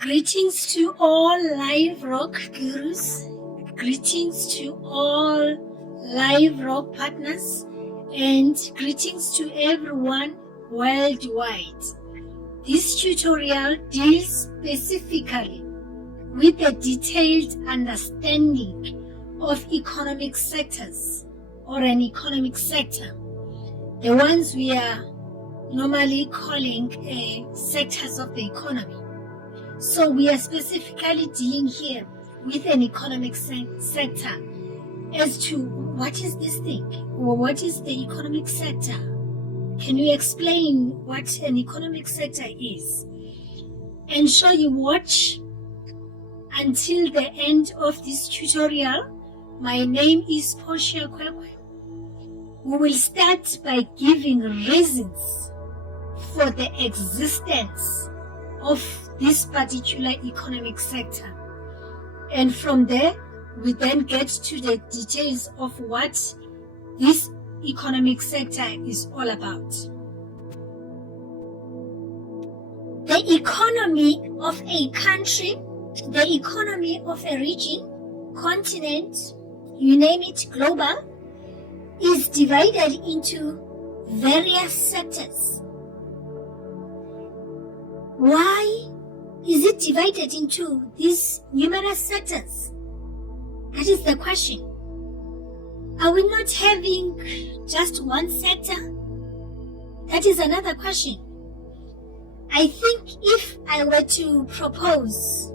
Greetings to all Liveroc Gurus, greetings to all Liveroc Partners, and greetings to everyone worldwide. This tutorial deals specifically with the detailed understanding of economic sectors or an economic sector, the ones we are normally calling sectors of the economy. So we are specifically dealing here with an economic sector as to what is this thing, or what is the economic sector? Can you explain what an economic sector is? And so you watch until the end of this tutorial. My name is Portia Kwekwe. We will start by giving reasons for the existence of this particular economic sector. And from there, we then get to the details of what this economic sector is all about. The economy of a country, the economy of a region, continent, you name it, global, is divided into various sectors. Why is it divided into these numerous sectors? That is the question. Are we not having just one sector? That is another question. I think if I were to propose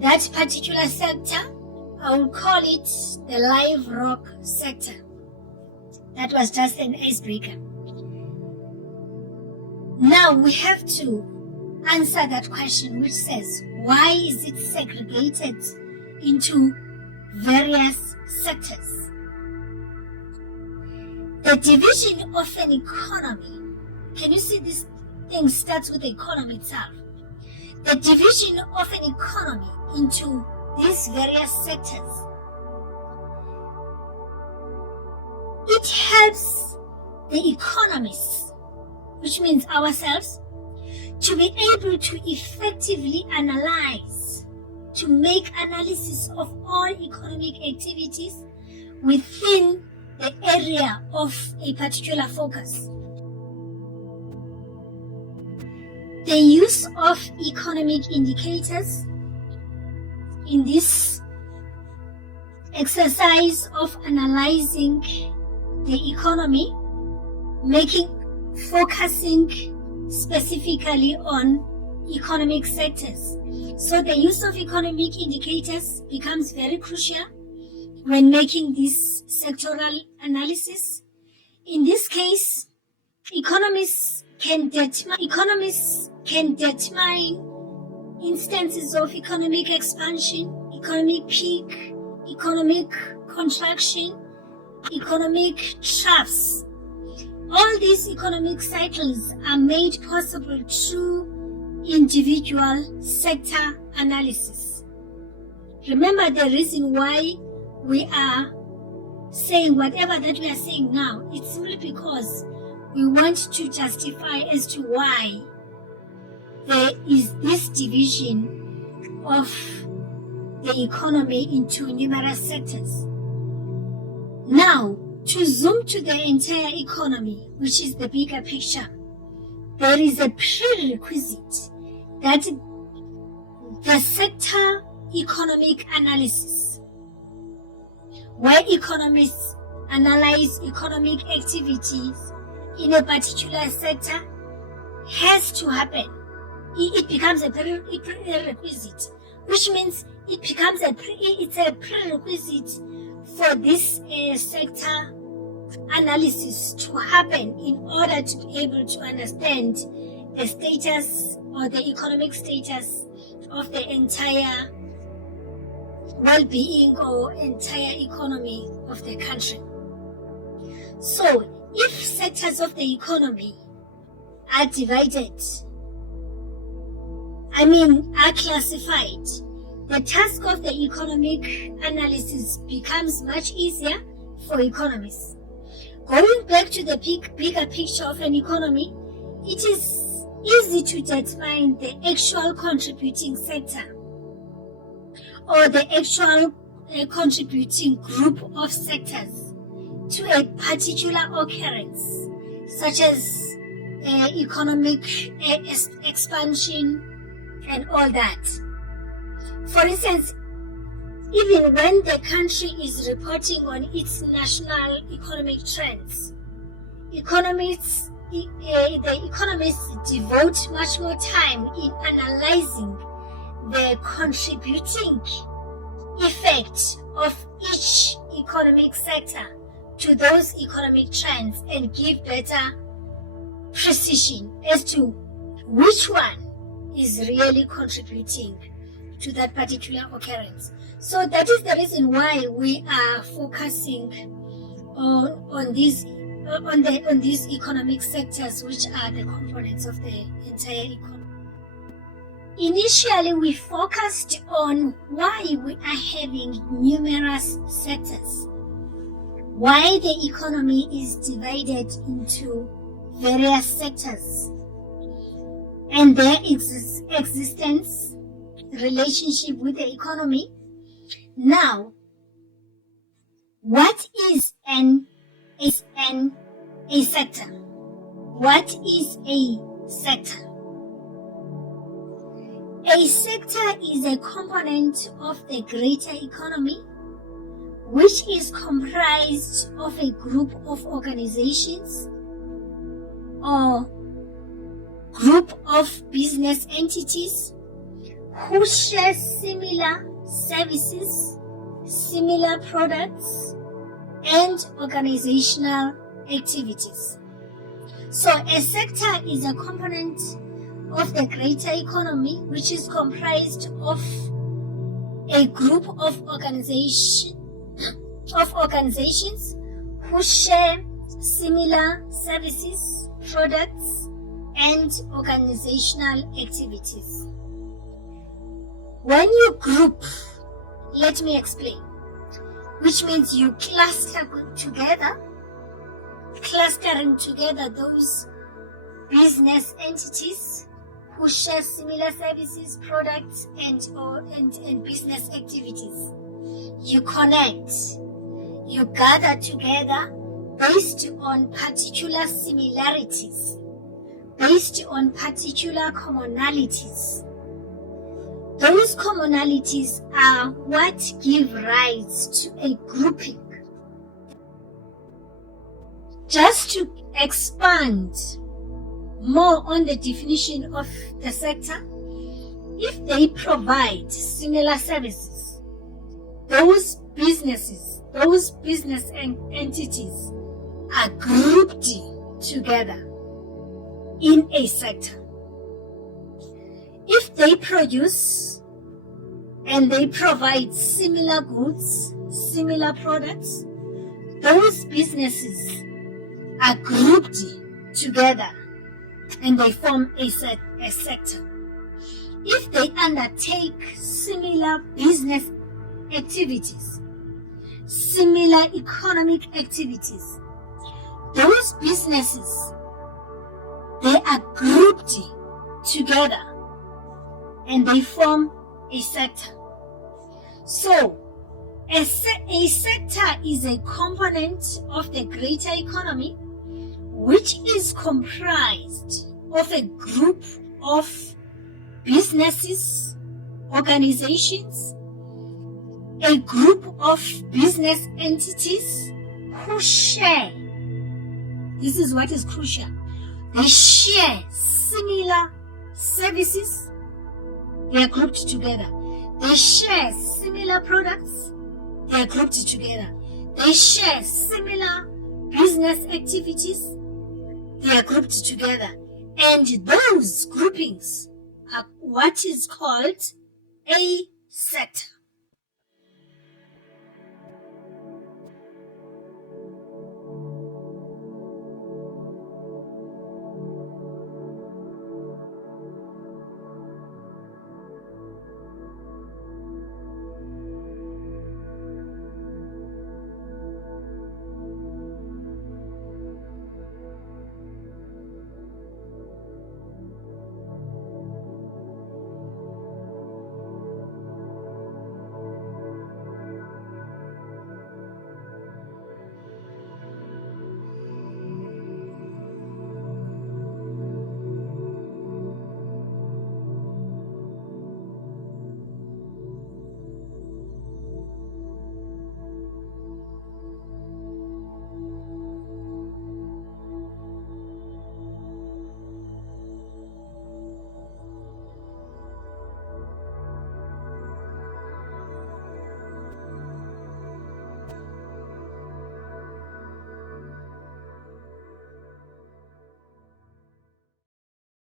that particular sector, I would call it the Liveroc sector. That was just an icebreaker. Now we have to answer that question, which says, why is it segregated into various sectors? The division of an economy, can you see this thing starts with the economy itself? The division of an economy into these various sectors, it helps the economists, which means ourselves, to be able to effectively analyze, to make analysis of all economic activities within the area of a particular focus. The use of economic indicators in this exercise of analyzing the economy, focusing specifically on economic sectors. So the use of economic indicators becomes very crucial when making this sectoral analysis. In this case, economists can determine instances of economic expansion, economic peak, economic contraction, economic troughs. All these economic cycles are made possible through individual sector analysis. Remember, the reason why we are saying whatever that we are saying now, it's simply because we want to justify as to why there is this division of the economy into numerous sectors. Now, to zoom to the entire economy, which is the bigger picture, there is a prerequisite that the sector economic analysis, where economists analyze economic activities in a particular sector, has to happen. It becomes a prerequisite, which means it's a prerequisite for this sector analysis to happen in order to be able to understand the status or the economic status of the entire well-being or entire economy of the country. So, if sectors of the economy are divided, are classified, the task of the economic analysis becomes much easier for economists. Going back to the bigger picture of an economy, it is easy to determine the actual contributing sector or the actual contributing group of sectors to a particular occurrence, such as economic expansion and all that. For instance, even when the country is reporting on its national economic trends, the economists devote much more time in analyzing the contributing effect of each economic sector to those economic trends and give better precision as to which one is really contributing to that particular occurrence. So that is the reason why we are focusing on these economic sectors, which are the components of the entire economy. Initially, we focused on why we are having numerous sectors, why the economy is divided into various sectors, and their existence, relationship with the economy. Now, what is a sector? What is a sector? A sector is a component of the greater economy which is comprised of a group of organizations or group of business entities who share similar services, similar products, and organizational activities. So a sector is a component of the greater economy which is comprised of a group of organizations who share similar services, products, and organizational activities. When you group, let me explain, which means you clustering together those business entities who share similar services, products, and business activities. You connect, you gather together based on particular similarities, based on particular commonalities. Those commonalities are what give rise to a grouping. Just to expand more on the definition of the sector, if they provide similar services, those business entities are grouped together in a sector. If they produce and they provide similar goods, similar products, those businesses are grouped together and they form a sector. If they undertake similar business activities, similar economic activities, those businesses, they are grouped together and they form a sector. So, a sector is a component of the greater economy which is comprised of a group of businesses, organizations, a group of business entities who share. This is what is crucial. They share similar services. They are grouped together. They share similar products. They are grouped together. They share similar business activities. They are grouped together. And those groupings are what is called a sector.